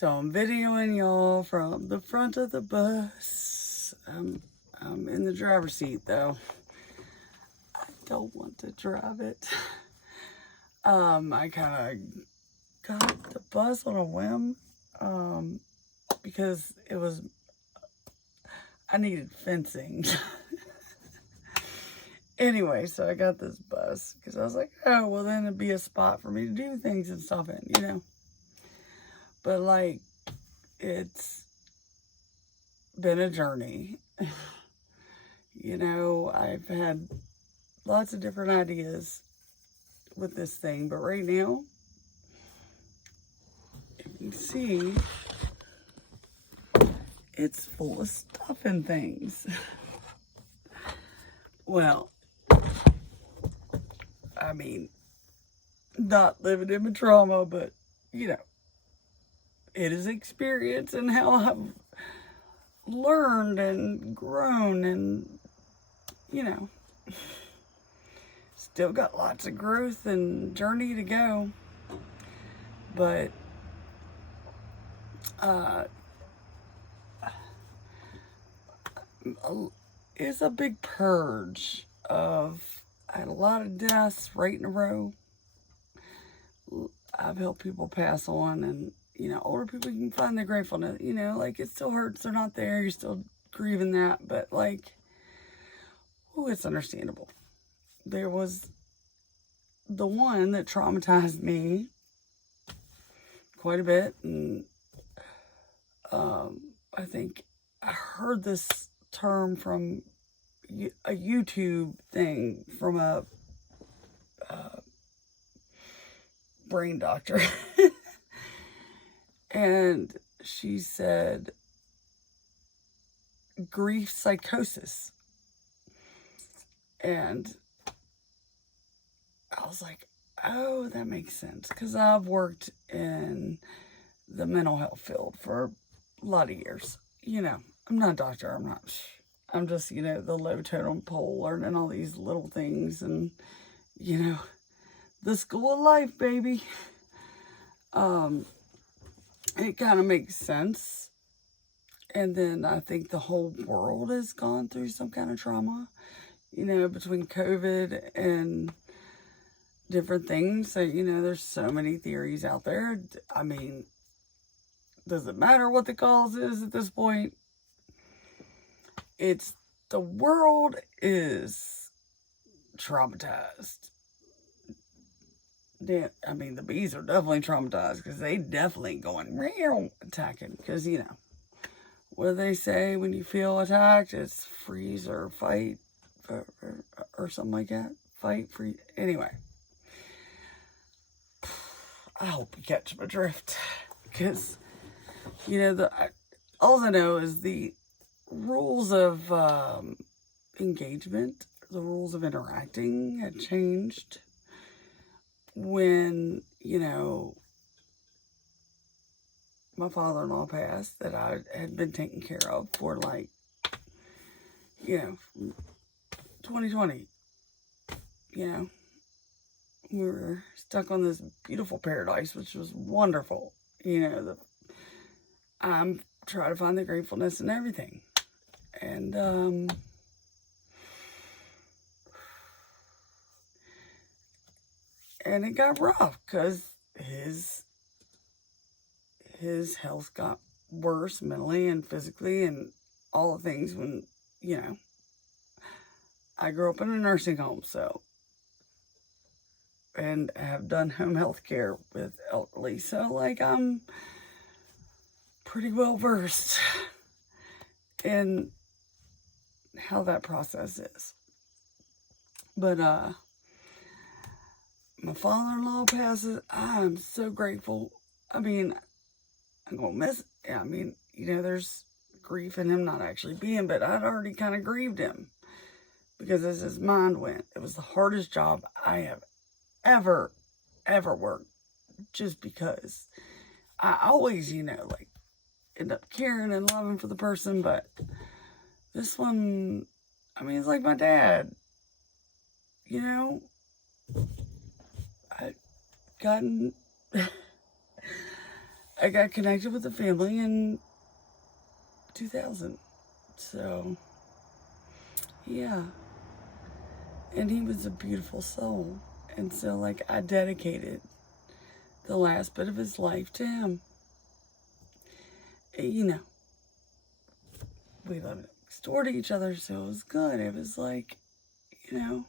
So I'm videoing y'all from the front of the bus. I'm in the driver's seat though. I don't want to drive it. I kind of got the bus on a whim because I needed fencing. Anyway, so I got this bus because I was like, oh, well, then it'd be a spot for me to do things and stuff in, you know. But like, it's been a journey. You know, I've had lots of different ideas with this thing, but right now, you can see it's full of stuff and things. Well, I mean, not living in my trauma, but you know, it is experience and how I've learned and grown, and you know, still got lots of growth and journey to go. But it's a big purge of, I had a lot of deaths right in a row. I've helped people pass on, and you know, older people, you can find their gratefulness. You know, like it still hurts, they're not there, you're still grieving that, but like, oh, it's understandable. There was the one that traumatized me quite a bit, and I think I heard this term from a YouTube thing from a brain doctor. And she said grief psychosis. And I was like, oh, that makes sense. Because I've worked in the mental health field for a lot of years. You know, I'm not a doctor. I'm just, you know, the low totem pole, learning all these little things, and, you know, the school of life, baby. It kind of makes sense. And then I think the whole world has gone through some kind of trauma, you know, between COVID and different things. So, you know, there's so many theories out there. I mean, does it matter what the cause is at this point? It's the world is traumatized. I mean, the bees are definitely traumatized because they definitely going real attacking. Because, you know, what do they say when you feel attacked? It's freeze or fight or something like that. Fight, freeze. Anyway, I hope you catch my drift. Because, you know, all I know is the rules of engagement, the rules of interacting had changed when, you know, my father-in-law passed, that I had been taken care of for like, you know, 2020. You know, we were stuck on this beautiful paradise, which was wonderful. You know, I'm trying to find the gratefulness in everything. And it got rough because his health got worse mentally and physically and all the things when, you know, I grew up in a nursing home, so, and have done home health care with elderly, so like I'm pretty well versed in how that process is. But my father-in-law passes, I'm so grateful. I mean, I'm gonna miss it. I mean, you know, there's grief in him not actually being, but I'd already kind of grieved him because as his mind went, it was the hardest job I have ever worked, just because I always, you know, like end up caring and loving for the person, but this one, I mean, it's like my dad, you know. I'd gotten I got connected with the family in 2000. So, yeah. And he was a beautiful soul. And so, like, I dedicated the last bit of his life to him. You know, we lived next door to each other, so it was good. It was like, you know,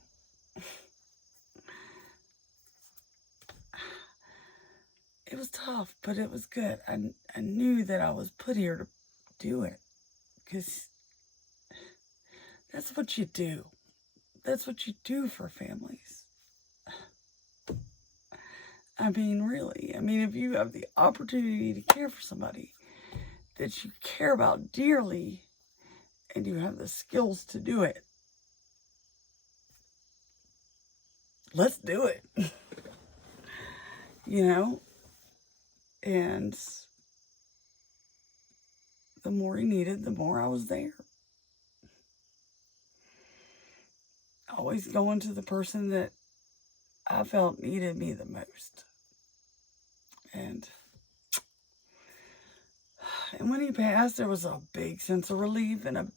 it was tough, but it was good. I knew that I was put here to do it, because that's what you do. That's what you do for families. I mean, really. I mean, if you have the opportunity to care for somebody that you care about dearly, and you have the skills to do it, let's do it. You know? And the more he needed, the more I was there. Always going to the person that I felt needed me the most. And when he passed, there was a big sense of relief and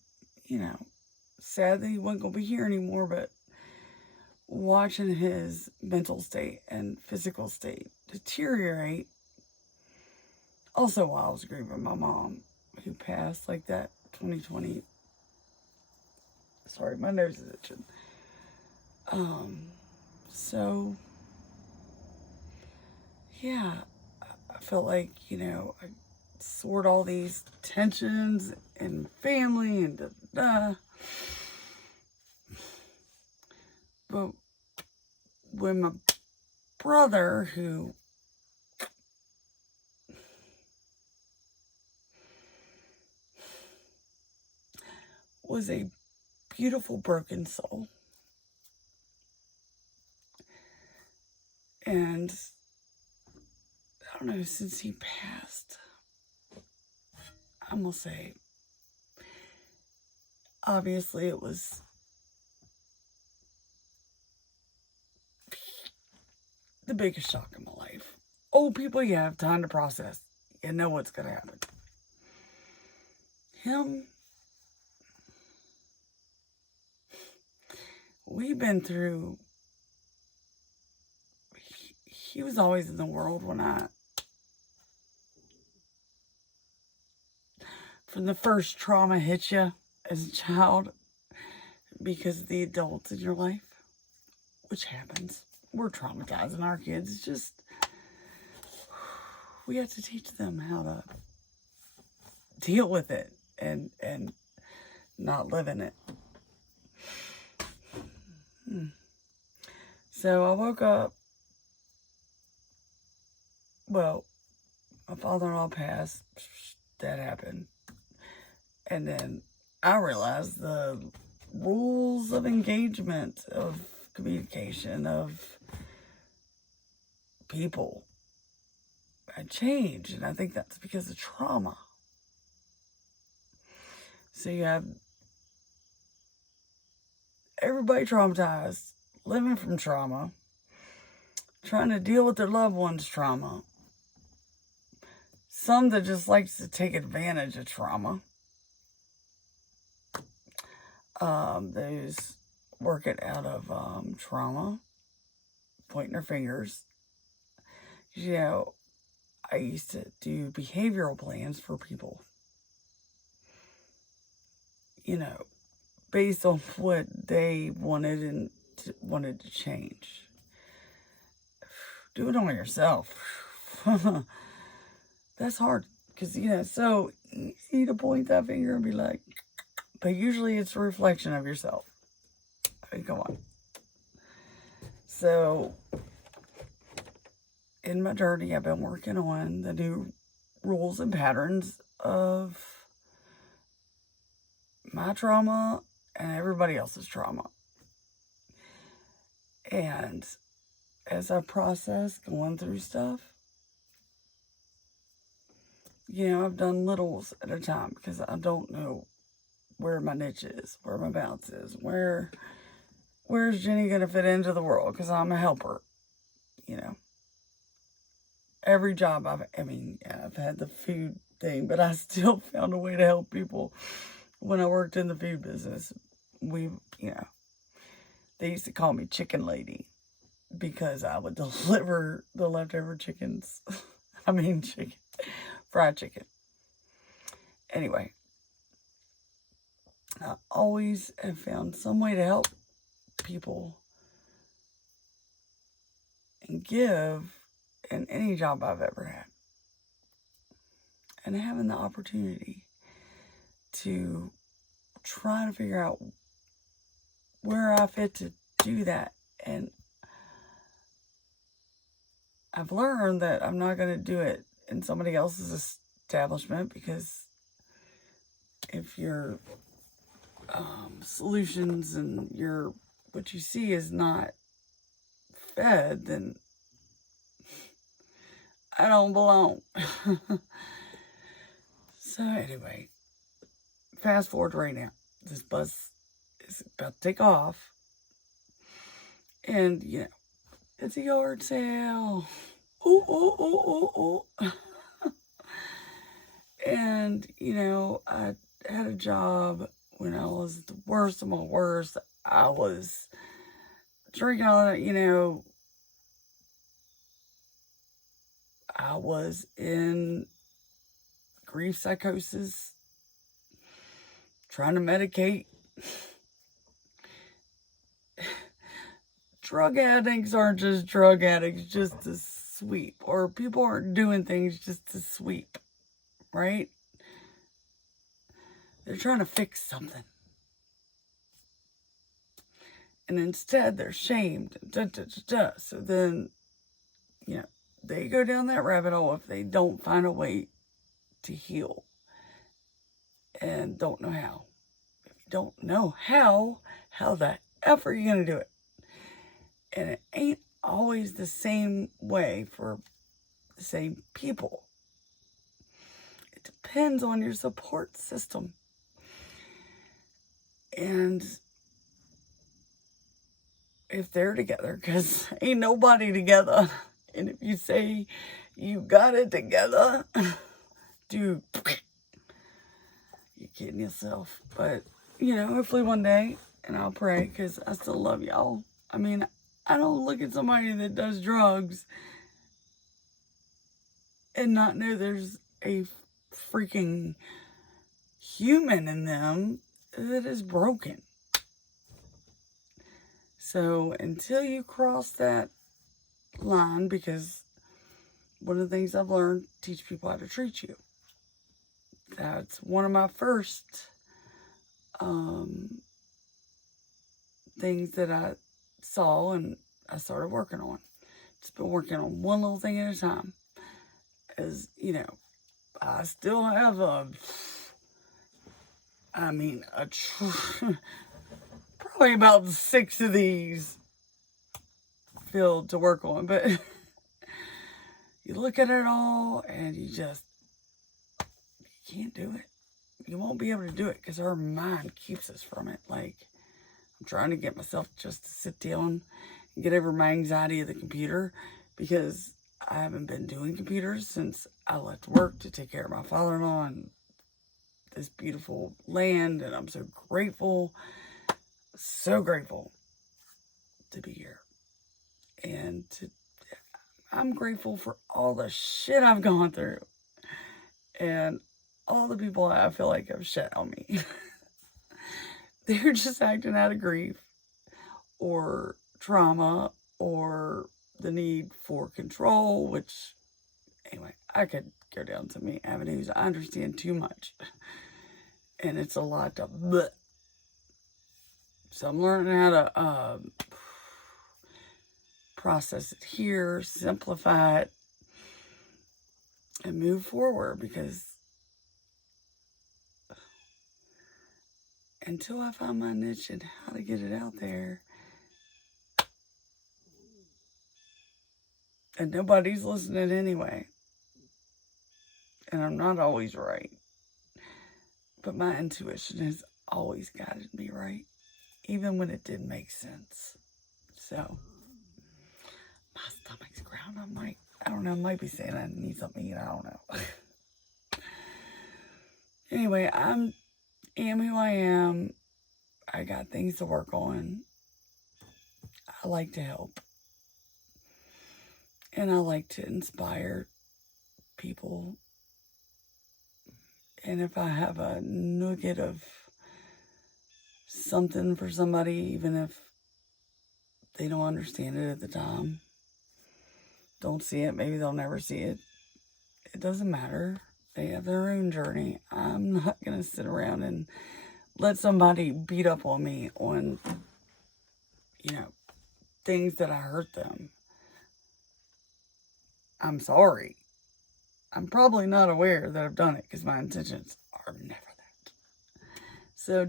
sad that he wasn't going to be here anymore, but watching his mental state and physical state deteriorate. Also, while I was grieving my mom, who passed like that 2020. Sorry, my nose is itching. So, yeah, I felt like, I sort all these tensions in family and da-da-da. But when my brother, who was a beautiful broken soul, and I don't know, since he passed, I'm gonna say, obviously it was the biggest shock in my life. Old people, you have time to process. You know what's gonna happen. Him, we've been through, he was always in the world from the first trauma hits you as a child, because of the adults in your life, which happens. We're traumatizing our kids. It's just, we have to teach them how to deal with it and not live in it. So I woke up, well, my father-in-law passed, that happened. And then I realized the rules of engagement, of communication, of people had changed. And I think that's because of trauma. So you have everybody traumatized, living from trauma, trying to deal with their loved one's trauma. Some that just likes to take advantage of trauma. Those work it out of trauma, pointing their fingers. I used to do behavioral plans for people. Based on what they wanted wanted to change. Do it on yourself. That's hard, because, it's so easy to point that finger and be like, but usually it's a reflection of yourself. I mean, come on. So, in my journey, I've been working on the new rules and patterns of my trauma and everybody else's trauma. And as I process going through stuff, I've done littles at a time, because I don't know where my niche is, where my balance is, where's Jenny going to fit into the world, because I'm a helper, every job I've had the food thing, but I still found a way to help people when I worked in the food business. We, they used to call me Chicken Lady because I would deliver the leftover chickens. Fried chicken. Anyway, I always have found some way to help people and give in any job I've ever had. And having the opportunity to try to figure out where I fit to do that. And I've learned that I'm not going to do it in somebody else's establishment, because if your solutions and what you see is not fed, then I don't belong. So anyway, fast forward right now. This bus is about to take off. And, it's a yard sale. Ooh, ooh, ooh, ooh, ooh. And, I had a job when I was the worst of my worst. I was drinking all that, I was in grief psychosis, trying to medicate. Drug addicts aren't just drug addicts just to sweep, or people aren't doing things just to sweep, right? They're trying to fix something. And instead, they're shamed. So then, they go down that rabbit hole if they don't find a way to heal and don't know how. If you don't know how the F are you going to do it? And it ain't always the same way for the same people. It depends on your support system. And if they're together, because ain't nobody together. And if you say you got it together, dude, you're kidding yourself. But, hopefully one day, and I'll pray, because I still love y'all. I don't look at somebody that does drugs and not know there's a freaking human in them that is broken. So until you cross that line, because one of the things I've learned, teach people how to treat you. That's one of my first things that I saw and I started working on. Just been working on one little thing at a time. As I still have probably about 6 of these filled to work on, but you look at it all and you can't do it. You won't be able to do it because our mind keeps us from it. Like, I'm trying to get myself just to sit down and get over my anxiety of the computer, because I haven't been doing computers since I left work to take care of my father-in-law and this beautiful land, and I'm so grateful to be here. And I'm grateful for all the shit I've gone through and all the people I feel like have shat on me. They're just acting out of grief or trauma or the need for control, which, anyway, I could go down so many avenues. I understand too much. And it's a lot to bleh. So I'm learning how to process it here, simplify it, and move forward, because until I find my niche and how to get it out there, and nobody's listening anyway, and I'm not always right, but my intuition has always guided me right, even when it didn't make sense. So my stomach's growling. I'm like, I don't know, might be saying I need something to eat, I don't know. Anyway, am who I am. I got things to work on. I like to help. And I like to inspire people. And if I have a nugget of something for somebody, even if they don't understand it at the time, don't see it, maybe they'll never see it. It doesn't matter. They have their own journey. I'm not going to sit around and let somebody beat up on me on, things that I hurt them. I'm sorry. I'm probably not aware that I've done it because my intentions are never that. So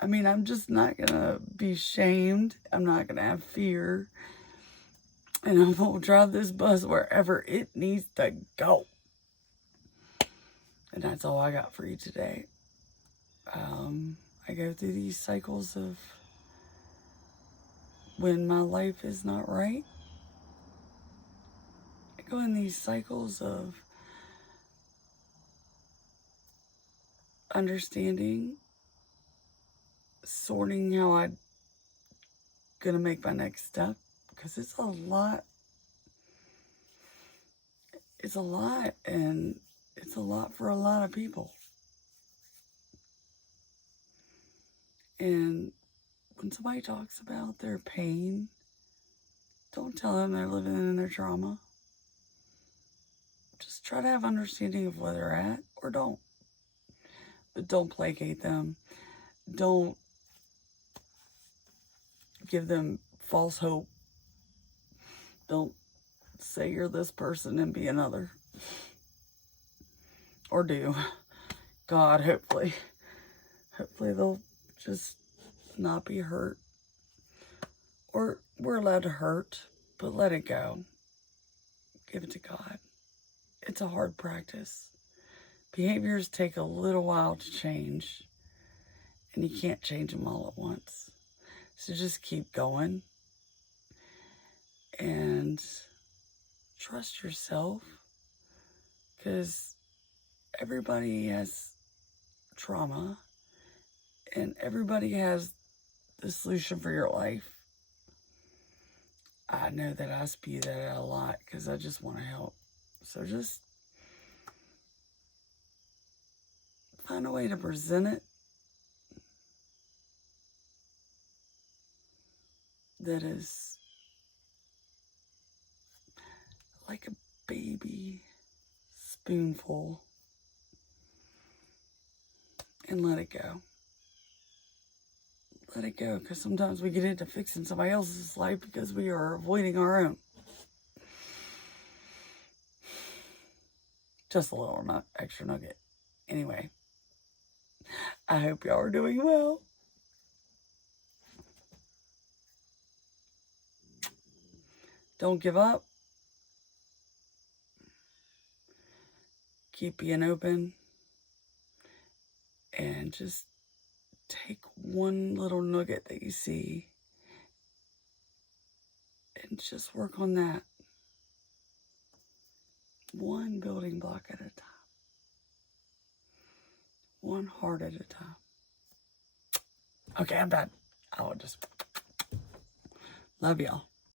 I'm just not going to be shamed. I'm not going to have fear. And I'm going to drive this bus wherever it needs to go. And that's all I got for you today. I go through these cycles of when my life is not right. I go in these cycles of understanding, sorting how I'm going to make my next step. Because it's a lot. It's a lot, and it's a lot for a lot of people. And when somebody talks about their pain, don't tell them they're living in their trauma. Just try to have understanding of where they're at, or don't. But don't placate them. Don't give them false hope. Don't say you're this person and be another. Or do. God, hopefully. Hopefully they'll just not be hurt. Or we're allowed to hurt, but let it go. Give it to God. It's a hard practice. Behaviors take a little while to change, and you can't change them all at once. So just keep going and trust yourself, because everybody has trauma and everybody has the solution for your life. I know that I spew that out a lot because I just want to help. So just find a way to present it that is like a baby spoonful, and let it go. Let it go, because sometimes we get into fixing somebody else's life because we are avoiding our own. Just a little extra nugget. Anyway, I hope y'all are doing well. Don't give up. Keep being open. And just take one little nugget that you see and just work on that. One building block at a time. One heart at a time. Okay, I'm done. I'll just love y'all.